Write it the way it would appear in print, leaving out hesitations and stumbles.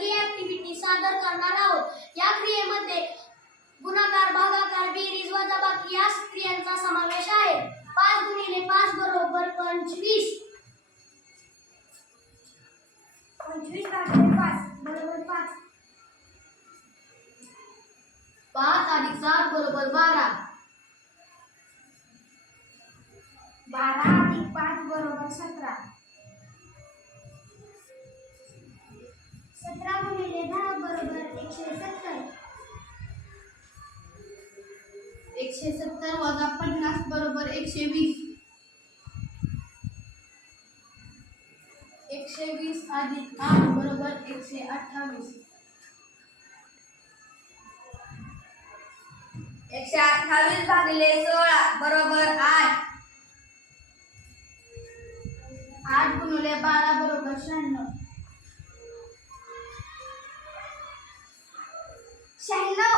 ही activity सादर करणार आहोत। या क्रियेमध्ये गुणाकार, भागाकार, बेरीज, वजाबाकी या क्रियांचा समावेश आहे। 5 गुणिले 5 बरोबर 25। 25 भागिले 5 बरोबर 5। 5 अधिक 7 बरोबर 12। 12 अधिक 5 बरोबर 17। 17 गुणिले 10 बरोबर 170। 170 वजा 50 बरोबर 120। 120 अधिक 8 बरोबर 128। 128 भागिले 16 बरोबर 8। 8 गुणिले 12 बरोबर 96। 96